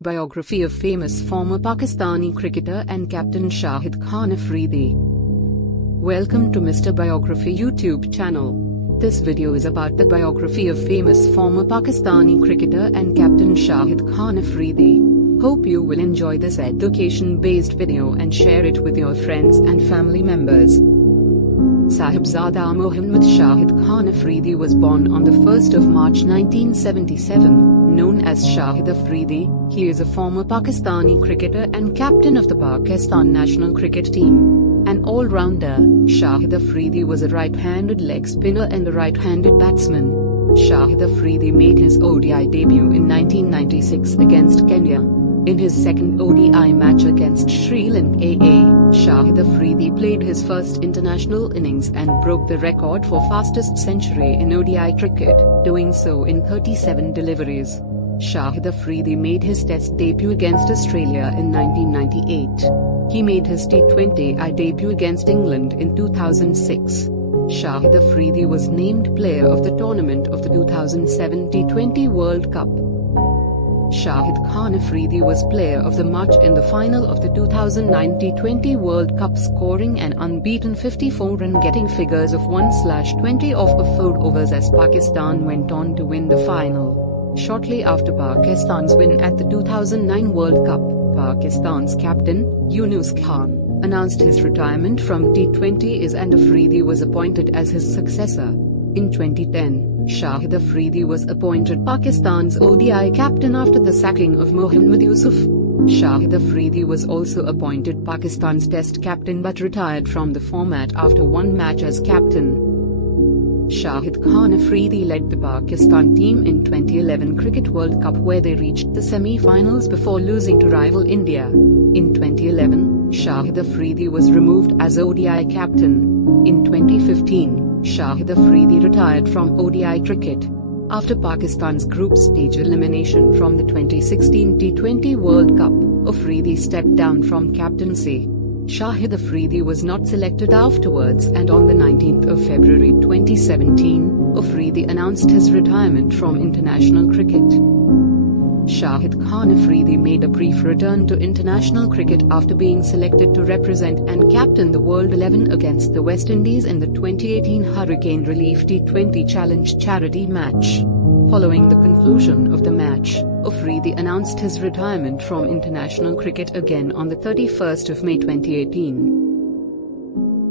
Biography of famous former Pakistani cricketer and captain Shahid Afridi. Welcome to Mr. Biography YouTube channel. This video is about the biography of famous former Pakistani cricketer and captain Shahid Afridi. Hope you will enjoy this education-based video and share it with your friends and family members. Sahibzada Mohammad Shahid Afridi was born on the 1st of March 1977. Known as Shahid Afridi, he is a former Pakistani cricketer and captain of the Pakistan national cricket team. An all-rounder, Shahid Afridi was a right-handed leg spinner and a right-handed batsman. Shahid Afridi made his ODI debut in 1996 against Kenya. In his second ODI match against Sri Lanka, Shahid Afridi played his first international innings and broke the record for fastest century in ODI cricket, doing so in 37 deliveries. Shahid Afridi made his Test debut against Australia in 1998. He made his T20I debut against England in 2006. Shahid Afridi was named Player of the Tournament of the 2007 T20 World Cup. Shahid Afridi was Player of the Match in the final of the 2009 T20 World Cup, scoring an unbeaten 54-run getting figures of 1/20 off of 4 overs as Pakistan went on to win the final. Shortly after Pakistan's win at the 2009 World Cup, Pakistan's captain, Yunus Khan, announced his retirement from T20s and Afridi was appointed as his successor. In 2010, Shahid Afridi was appointed Pakistan's ODI captain after the sacking of Mohammad Yusuf. Shahid Afridi was also appointed Pakistan's Test captain but retired from the format after one match as captain. Shahid Afridi led the Pakistan team in 2011 Cricket World Cup where they reached the semi-finals before losing to rival India. In 2011, Shahid Afridi was removed as ODI captain. In 2015, Shahid Afridi retired from ODI cricket. After Pakistan's group stage elimination from the 2016 T20 World Cup, Afridi stepped down from captaincy. Shahid Afridi was not selected afterwards and on the 19th of February 2017, Afridi announced his retirement from international cricket. Shahid Afridi made a brief return to international cricket after being selected to represent and captain the World 11 against the West Indies in the 2018 Hurricane Relief T20 Challenge charity match. Following the conclusion of the match, Afridi announced his retirement from international cricket again on the 31st of May 2018.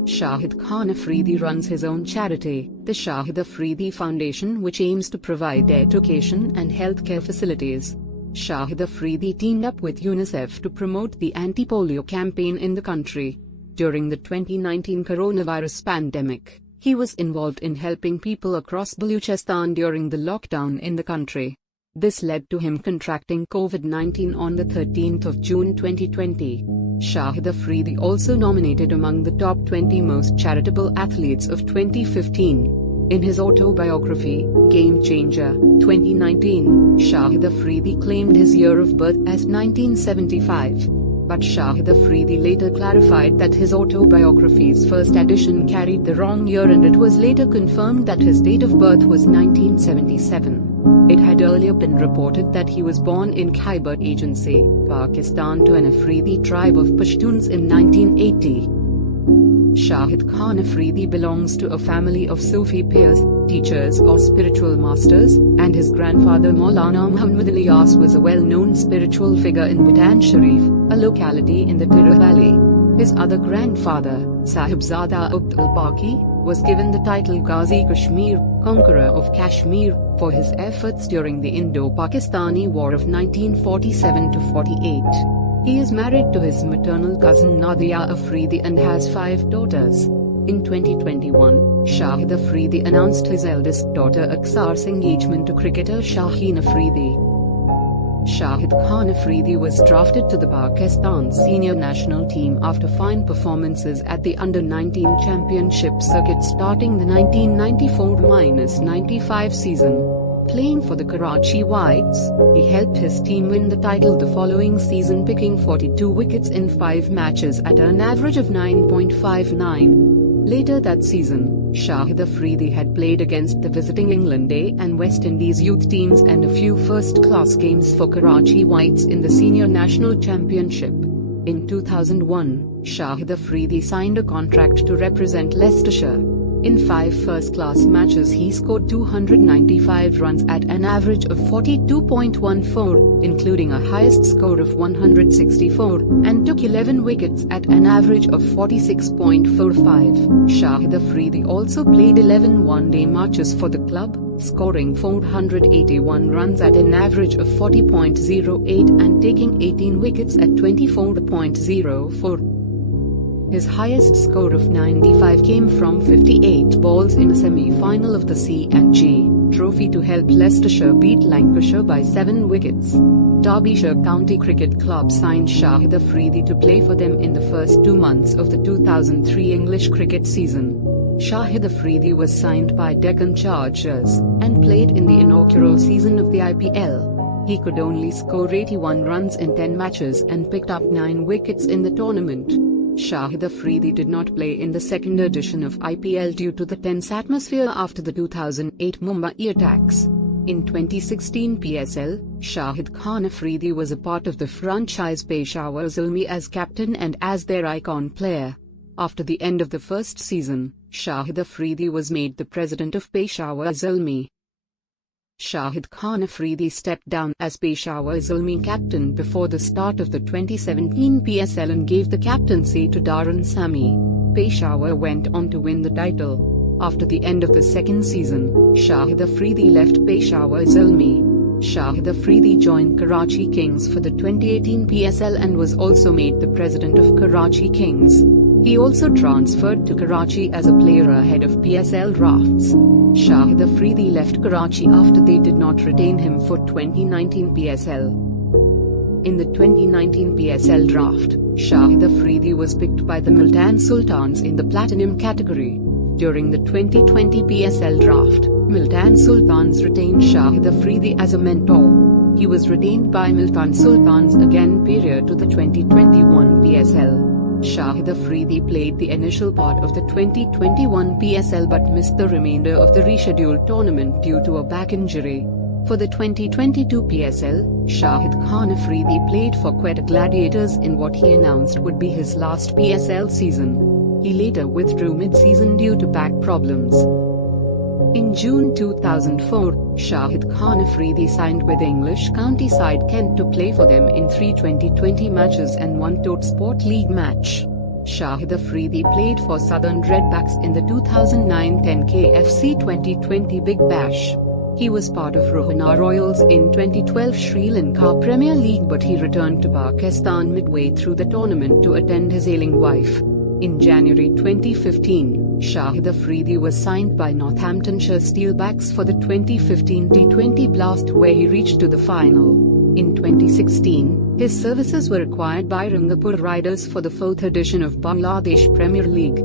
Shahid Afridi runs his own charity, the Shahid Afridi Foundation, which aims to provide education and healthcare facilities. Shahid Afridi teamed up with UNICEF to promote the anti-polio campaign in the country. During the 2019 coronavirus pandemic, he was involved in helping people across Baluchistan during the lockdown in the country. This led to him contracting COVID-19 on the 13th of June 2020. Shahid Afridi also nominated among the top 20 most charitable athletes of 2015. In his autobiography, Game Changer, 2019, Shahid Afridi claimed his year of birth as 1975. But Shahid Afridi later clarified that his autobiography's first edition carried the wrong year and it was later confirmed that his date of birth was 1977. It had earlier been reported that he was born in Khyber Agency, Pakistan to an Afridi tribe of Pashtuns in 1980. Shahid Afridi belongs to a family of Sufi peers, teachers or spiritual masters, and his grandfather Maulana Muhammad Ilyas was a well-known spiritual figure in Batan Sharif, a locality in the Tirur Valley. His other grandfather, Sahibzada Abdul Baqi, was given the title Ghazi Kashmir, Conqueror of Kashmir, for his efforts during the Indo-Pakistani War of 1947–48. He is married to his maternal cousin Nadia Afridi and has 5 daughters. In 2021, Shahid Afridi announced his eldest daughter Aksar's engagement to cricketer Shaheen Afridi. Shahid Afridi was drafted to the Pakistan senior national team after fine performances at the Under-19 Championship circuit starting the 1994–95 season. Playing for the Karachi Whites, he helped his team win the title the following season, picking 42 wickets in 5 matches at an average of 9.59. Later that season, Shahid Afridi had played against the visiting England A and West Indies youth teams and a few first-class games for Karachi Whites in the Senior National Championship. In 2001, Shahid Afridi signed a contract to represent Leicestershire. In 5 first-class matches he scored 295 runs at an average of 42.14, including a highest score of 164, and took 11 wickets at an average of 46.45. Shahid Afridi also played 11 one-day matches for the club, scoring 481 runs at an average of 40.08 and taking 18 wickets at 24.04. His highest score of 95 came from 58 balls in a semi-final of the C&G Trophy to help Leicestershire beat Lancashire by 7 wickets. Derbyshire County Cricket Club signed Shahid Afridi to play for them in the first 2 months of the 2003 English cricket season. Shahid Afridi was signed by Deccan Chargers and played in the inaugural season of the IPL. He could only score 81 runs in 10 matches and picked up 9 wickets in the tournament. Shahid Afridi did not play in the second edition of IPL due to the tense atmosphere after the 2008 Mumbai attacks. In 2016 PSL, Shahid Afridi was a part of the franchise Peshawar Zalmi as captain and as their icon player. After the end of the first season, Shahid Afridi was made the president of Peshawar Zalmi. Shahid Afridi stepped down as Peshawar Zalmi captain before the start of the 2017 PSL and gave the captaincy to Darren Sammy. Peshawar went on to win the title. After the end of the second season, Shahid Afridi left Peshawar Zalmi. Shahid Afridi joined Karachi Kings for the 2018 PSL and was also made the president of Karachi Kings. He also transferred to Karachi as a player ahead of PSL drafts. Shahid Afridi left Karachi after they did not retain him for 2019 PSL. In the 2019 PSL draft, Shahid Afridi was picked by the Multan Sultans in the Platinum category. During the 2020 PSL draft, Multan Sultans retained Shahid Afridi as a mentor. He was retained by Multan Sultans again prior to the 2021 PSL. Shahid Afridi played the initial part of the 2021 PSL but missed the remainder of the rescheduled tournament due to a back injury. For the 2022 PSL, Shahid Afridi played for Quetta Gladiators in what he announced would be his last PSL season. He later withdrew mid-season due to back problems. In June 2004, Shahid Afridi signed with English county side Kent to play for them in 3 2020 matches and 1 Totsport League match. Shahid Afridi played for Southern Redbacks in the 2009-10 KFC 2020 Big Bash. He was part of Rohana Royals in 2012 Sri Lanka Premier League but he returned to Pakistan midway through the tournament to attend his ailing wife. In January 2015, Shahid Afridi was signed by Northamptonshire Steelbacks for the 2015 T20 Blast where he reached to the final. In 2016, his services were acquired by Rangapur Riders for the 4th edition of Bangladesh Premier League.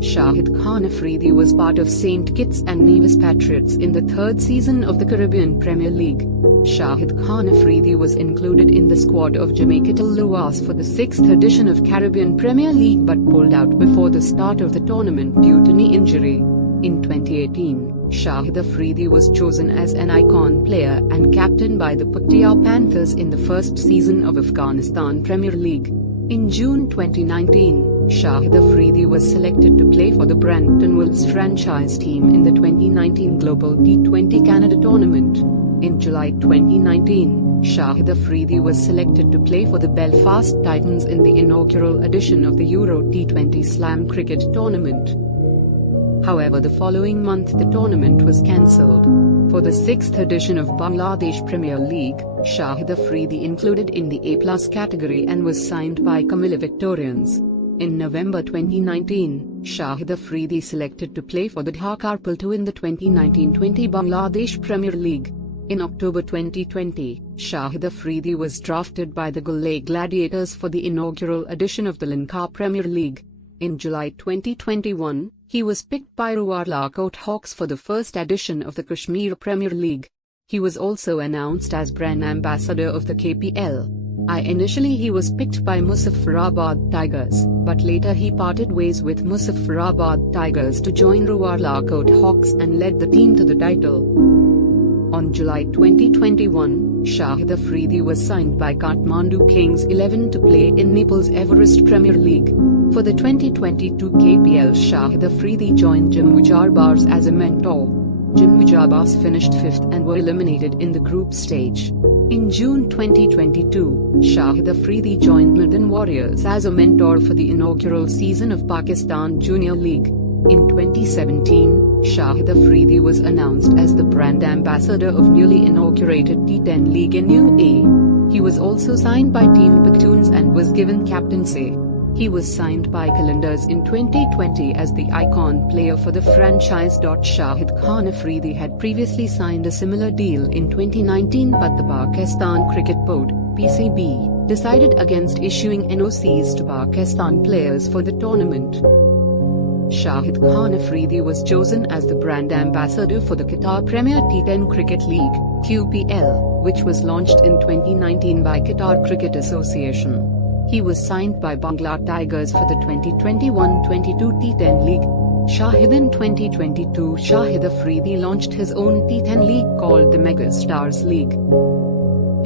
Shahid Afridi was part of St Kitts and Nevis Patriots in the 3rd season of the Caribbean Premier League. Shahid Afridi was included in the squad of Jamaica Loas for the 6th edition of Caribbean Premier League but pulled out before the start of the tournament due to knee injury. In 2018, Shahid Afridi was chosen as an icon player and captain by the Paktia Panthers in the 1st season of Afghanistan Premier League. In June 2019, Shahid Afridi was selected to play for the Brampton Wolves franchise team in the 2019 Global T20 Canada Tournament. In July 2019, Shahid Afridi was selected to play for the Belfast Titans in the inaugural edition of the Euro T20 Slam Cricket Tournament. However, the following month the tournament was cancelled. For the 6th edition of Bangladesh Premier League, Shahid Afridi included in the A+ category and was signed by Camilla Victorians. In November 2019, Shahid Afridi selected to play for the Dhaka Pulto in the 2019-20 Bangladesh Premier League. In October 2020, Shahid Afridi was drafted by the Gulay Gladiators for the inaugural edition of the Lanka Premier League. In July 2021, he was picked by Ruarlakot Hawks for the 1st edition of the Kashmir Premier League. He was also announced as brand ambassador of the KPL. Initially he was picked by Muzaffarabad Tigers, but later he parted ways with Muzaffarabad Tigers to join Rawalakot Hawks and led the team to the title. On July 2021, Shahid Afridi was signed by Kathmandu Kings 11 to play in Nepal's Everest Premier League. For the 2022 KPL, Shahid Afridi joined Jammu Jarbars as a mentor. Jammu Jarbars finished 5th and were eliminated in the group stage. In June 2022, Shahid Afridi joined Midden Warriors as a mentor for the inaugural season of Pakistan Junior League. In 2017, Shahid Afridi was announced as the brand ambassador of newly inaugurated T10 League in UAE. He was also signed by Team Paktoons and was given captaincy. He was signed by Qalandars in 2020 as the icon player for the franchise. Shahid Afridi had previously signed a similar deal in 2019, but the Pakistan Cricket Board (PCB) decided against issuing NOCs to Pakistan players for the tournament. Shahid Afridi was chosen as the brand ambassador for the Qatar Premier T10 Cricket League (QPL), which was launched in 2019 by Qatar Cricket Association. He was signed by Bangla Tigers for the 2021-22 T10 League. Shahid In 2022, Shahid Afridi launched his own T10 league called the Megastars League.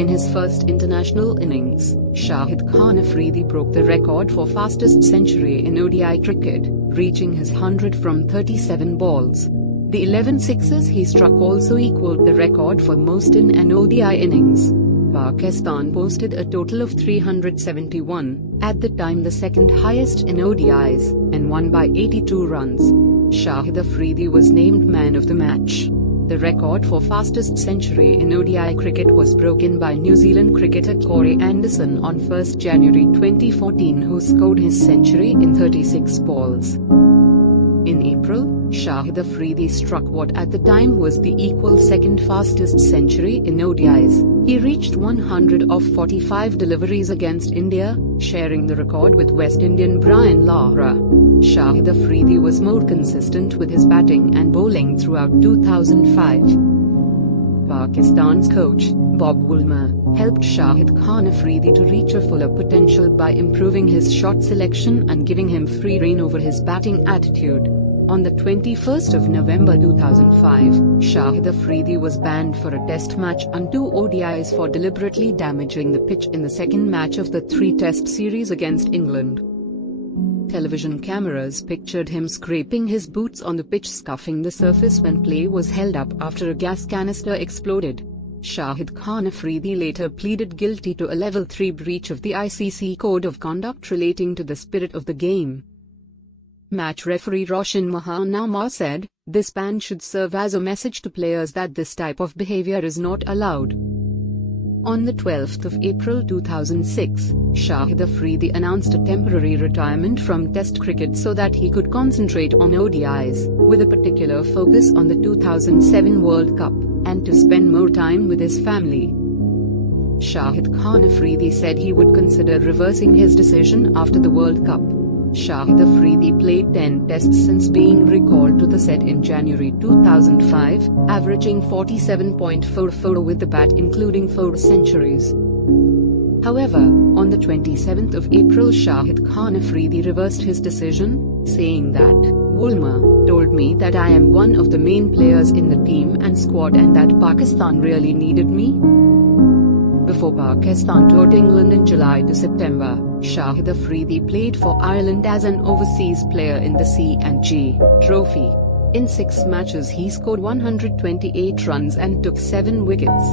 In his first international innings, Shahid Afridi broke the record for fastest century in ODI cricket, reaching his 100 from 37 balls. The 11 sixes he struck also equaled the record for most in an ODI innings. Pakistan posted a total of 371, at the time the second highest in ODIs, and won by 82 runs. Shahid Afridi was named man of the match. The record for fastest century in ODI cricket was broken by New Zealand cricketer Corey Anderson on 1 January 2014, who scored his century in 36 balls. In April, Shahid Afridi struck what at the time was the equal second fastest century in ODIs. He reached 100 of 45 deliveries against India, sharing the record with West Indian Brian Lara. Shahid Afridi was more consistent with his batting and bowling throughout 2005. Pakistan's coach, Bob Woolmer, helped Shahid Afridi to reach a fuller potential by improving his shot selection and giving him free rein over his batting attitude. On the 21st of November 2005, Shahid Afridi was banned for a test match and 2 ODIs for deliberately damaging the pitch in the second match of the 3-test series against England. Television cameras pictured him scraping his boots on the pitch, scuffing the surface when play was held up after a gas canister exploded. Shahid Afridi later pleaded guilty to a Level 3 breach of the ICC Code of Conduct relating to the spirit of the game. Match referee Roshan Mahanama said, "This ban should serve as a message to players that this type of behavior is not allowed." On the 12th of April 2006, Shahid Afridi announced a temporary retirement from Test cricket so that he could concentrate on ODIs, with a particular focus on the 2007 World Cup, and to spend more time with his family. Shahid Afridi said he would consider reversing his decision after the World Cup. Shahid Afridi played 10 tests since being recalled to the set in January 2005, averaging 47.44 with the bat, including 4 centuries. However, on the 27th of April, Shahid Afridi reversed his decision, saying that, "Woolmer told me that I am one of the main players in the team and squad and that Pakistan really needed me." Before Pakistan toured England in July to September, Shahid Afridi played for Ireland as an overseas player in the C&G Trophy. In 6 matches he scored 128 runs and took 7 wickets.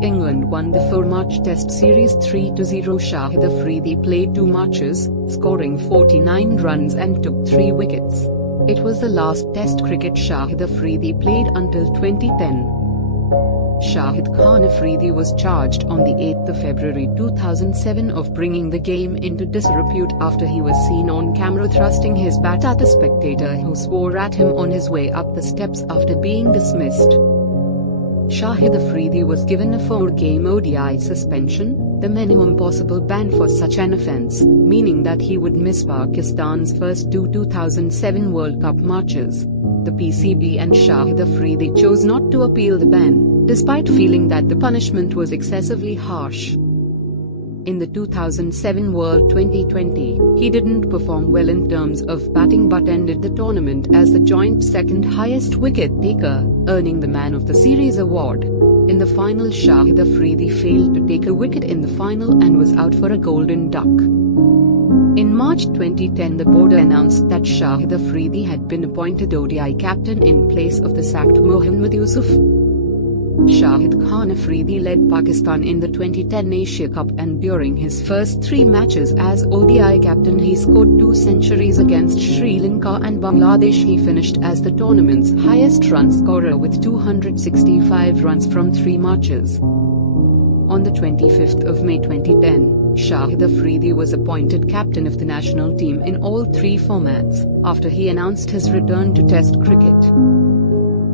England won the 4-match Test series 3-0. Shahid Afridi played 2 matches, scoring 49 runs and took 3 wickets. It was the last Test cricket Shahid Afridi played until 2010. Shahid Afridi was charged on the 8th of February 2007 of bringing the game into disrepute after he was seen on camera thrusting his bat at a spectator who swore at him on his way up the steps after being dismissed. Shahid Afridi was given a 4-game ODI suspension, the minimum possible ban for such an offence, meaning that he would miss Pakistan's first 2 2007 World Cup matches. The PCB and Shahid Afridi chose not to appeal the ban, despite feeling that the punishment was excessively harsh. In the 2007 World T20, he didn't perform well in terms of batting but ended the tournament as the joint second highest wicket taker, earning the Man of the Series award. In the final, Shahid Afridi failed to take a wicket in the final and was out for a golden duck. In March 2010, the board announced that Shahid Afridi had been appointed ODI captain in place of the sacked Mohammad Yusuf. Shahid Afridi led Pakistan in the 2010 Asia Cup, and during his first 3 matches as ODI captain he scored 2 centuries against Sri Lanka and Bangladesh. He finished as the tournament's highest run scorer with 265 runs from 3 matches. On the 25th of May 2010, Shahid Afridi was appointed captain of the national team in all 3 formats, after he announced his return to Test cricket.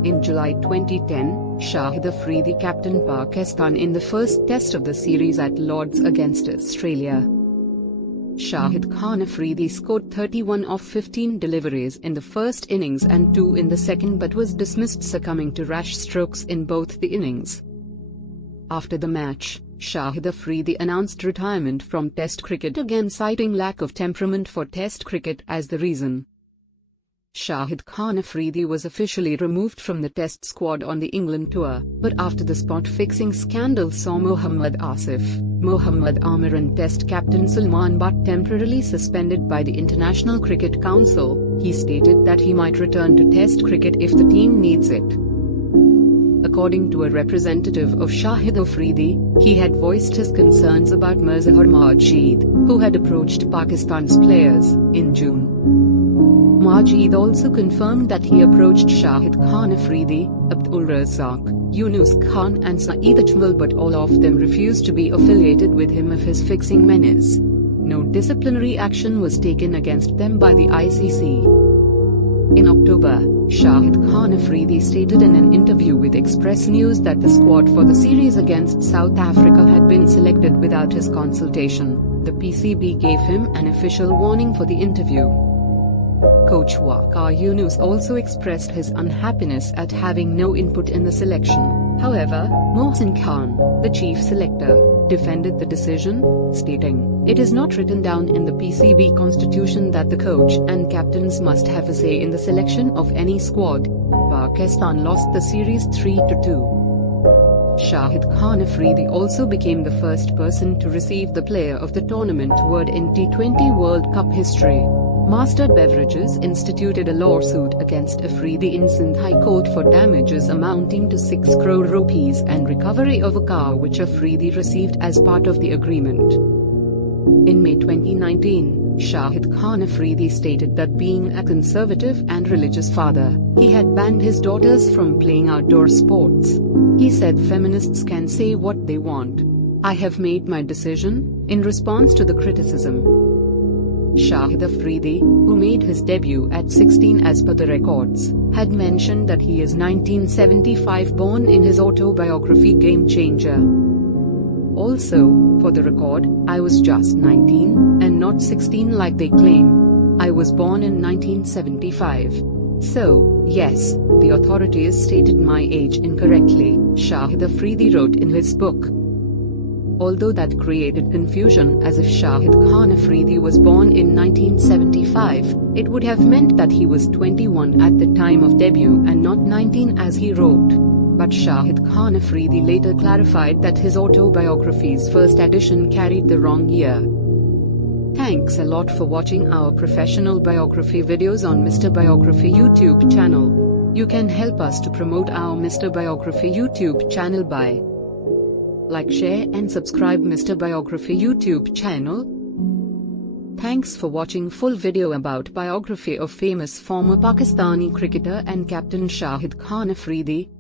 In July 2010, Shahid Afridi captained Pakistan in the first test of the series at Lord's against Australia. Shahid Afridi scored 31 of 15 deliveries in the first innings and 2 in the second, but was dismissed, succumbing to rash strokes in both the innings. After the match, Shahid Afridi announced retirement from Test cricket, again citing lack of temperament for Test cricket as the reason. Shahid Afridi was officially removed from the Test squad on the England tour, but after the spot-fixing scandal saw Mohammad Asif, Mohammad Amir and Test captain Salman Butt temporarily suspended by the International Cricket Council, he stated that he might return to Test cricket if the team needs it. According to a representative of Shahid Afridi, he had voiced his concerns about Mazhar Majid, who had approached Pakistan's players in June. Majid also confirmed that he approached Shahid Afridi, Abdul Razzaq, Yunus Khan and Saeed Ajmal, but all of them refused to be affiliated with him of his fixing menace. No disciplinary action was taken against them by the ICC. In October, Shahid Afridi stated in an interview with Express News that the squad for the series against South Africa had been selected without his consultation. The PCB gave him an official warning for the interview. Coach Waqar Yunus also expressed his unhappiness at having no input in the selection. However, Mohsin Khan, the chief selector, defended the decision, stating, "It is not written down in the PCB constitution that the coach and captains must have a say in the selection of any squad." Pakistan lost the series 3-2. Shahid Afridi also became the first person to receive the Player of the Tournament award in T20 World Cup history. Master Beverages instituted a lawsuit against Afridi in Sindh High Court for damages amounting to 6 crore rupees and recovery of a car which Afridi received as part of the agreement. In May 2019, Shahid Afridi stated that being a conservative and religious father, he had banned his daughters from playing outdoor sports. He said feminists can say what they want. "I have made my decision," in response to the criticism. Shahid Afridi, who made his debut at 16 as per the records, had mentioned that he is 1975 born in his autobiography Game Changer. Also, for the record, "I was just 19, and not 16 like they claim. I was born in 1975. So, yes, the authorities stated my age incorrectly," Shahid Afridi wrote in his book. Although that created confusion, as if Shahid Afridi was born in 1975, it would have meant that he was 21 at the time of debut and not 19 as he wrote. But Shahid Afridi later clarified that his autobiography's first edition carried the wrong year. Thanks a lot for watching our professional biography videos on Mr. Biography YouTube channel. You can help us to promote our Mr. Biography YouTube channel by like, share and subscribe Mr. Biography YouTube channel. Thanks for watching full video about biography of famous former Pakistani cricketer and captain Shahid Afridi.